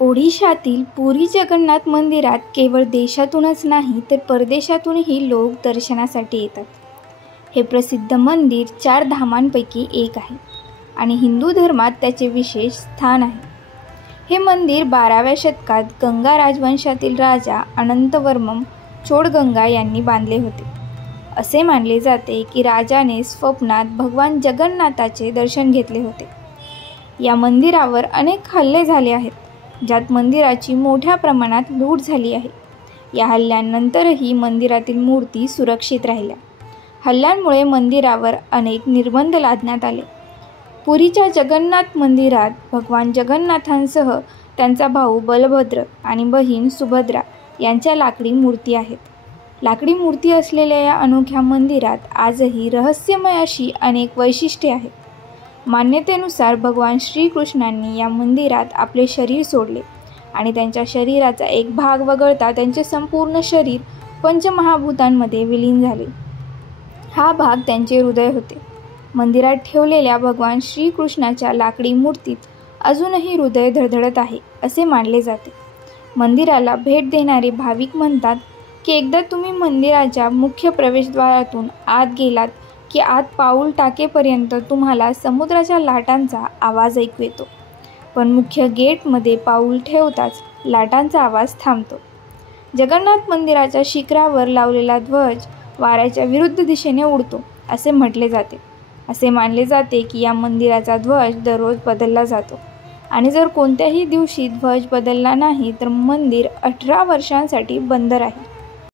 ओडिशातील पुरी जगन्नाथ मंदिरात केवळ देशातूनच नाही तर परदेशातूनही लोक दर्शनासाठी येतात. हे प्रसिद्ध मंदिर 4 धामांपैकी एक आहे आणि हिंदू धर्मात त्याचे विशेष स्थान आहे. हे मंदिर 12व्या शतकात गंगा राजवंशातील राजा अनंतवर्मन चोळगंगा यांनी बांधले होते. असे मानले जाते की राजाने स्वप्नात भगवान जगन्नाथाचे दर्शन घेतले होते. या मंदिरावर अनेक हल्ले झाले आहेत, ज्यात मंदिराची मोठ्या प्रमाणात लूट झाली आहे. या हल्ल्यांनंतरही मंदिरातील मूर्ती सुरक्षित राहिल्या. हल्ल्यांमुळे मंदिरावर अनेक निर्बंध लादण्यात आले. पुरीच्या जगन्नाथ मंदिरात भगवान जगन्नाथांसह त्यांचा भाऊ बलभद्र आणि बहीण सुभद्रा यांच्या लाकडी मूर्ती आहेत. लाकडी मूर्ती असलेल्या या अनोख्या मंदिरात आजही रहस्यमय अशी अनेक वैशिष्ट्ये आहेत. मान्यतेनुसार भगवान श्रीकृष्णांनी या मंदिरात आपले शरीर सोडले आणि त्यांच्या शरीराचा एक भाग वगळता त्यांचे संपूर्ण शरीर पंचमहाभूतांमध्ये विलीन झाले. हा भाग त्यांचे हृदय होते. मंदिरात ठेवलेल्या भगवान श्रीकृष्णाच्या लाकडी मूर्तीत अजूनही हृदय धडधडत आहे असे मानले जाते. मंदिराला भेट देणारे भाविक म्हणतात की एकदा तुम्ही मंदिराच्या मुख्य प्रवेशद्वारातून आत गेलात की आत पाऊल टाकेपर्यंत तुम्हाला समुद्राच्या लाटांचा आवाज ऐकू येतो, पण मुख्य गेटमध्ये पाऊल ठेवताच लाटांचा आवाज थांबतो. जगन्नाथ मंदिराच्या शिखरावर लावलेला ध्वज वाऱ्याच्या विरुद्ध दिशेने उडतो असे म्हटले जाते. असे मानले जाते की या मंदिराचा ध्वज दररोज बदलला जातो आणि जर कोणत्याही दिवशी ध्वज बदलला नाही तर मंदिर 18 वर्षांसाठी बंद राहील.